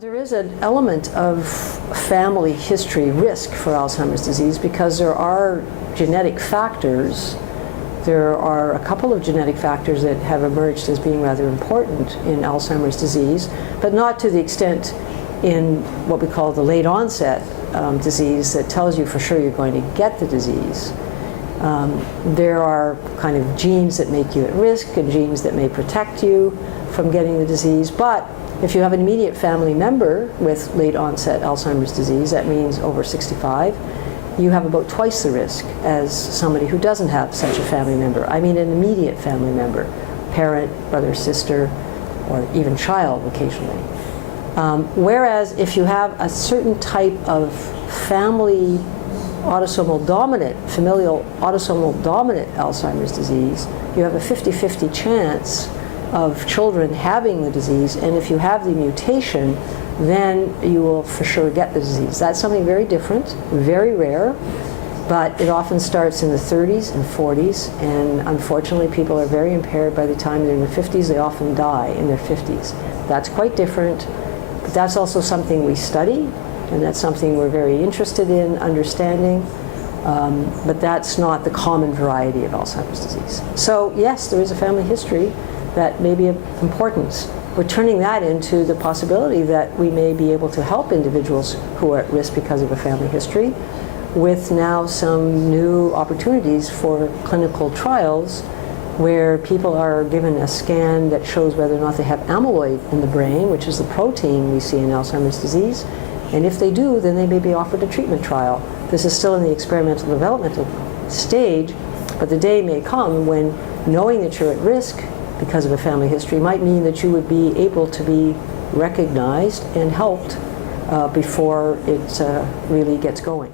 There is an element of family history risk for Alzheimer's disease because there are genetic factors. There are a couple of genetic factors that have emerged as being rather important in Alzheimer's disease, but not to the extent in what we call the late onset disease that tells you for sure you're going to get the disease. There are kind of genes that make you at risk and genes that may protect you from getting the disease, but if you have an immediate family member with late onset Alzheimer's disease, that means over 65, you have about twice the risk as somebody who doesn't have such a family member. I mean an immediate family member, parent, brother, sister, or even child occasionally. Whereas if you have a certain type of family autosomal dominant, familial autosomal dominant Alzheimer's disease, you have a 50-50 chance of children having the disease, and if you have the mutation, then you will for sure get the disease. That's something very different, very rare, but it often starts in the 30s and 40s, and unfortunately people are very impaired by the time they're in the 50s. They often die in their 50s. That's quite different, but that's also something we study, and that's something we're very interested in understanding, but that's not the common variety of Alzheimer's disease. So yes, there is a family history that may be of importance. We're turning that into the possibility that we may be able to help individuals who are at risk because of a family history with now some new opportunities for clinical trials where people are given a scan that shows whether or not they have amyloid in the brain, which is the protein we see in Alzheimer's disease. And if they do, then they may be offered a treatment trial. This is still in the experimental developmental stage, but the day may come when knowing that you're at risk because of a family history might mean that you would be able to be recognized and helped before it really gets going.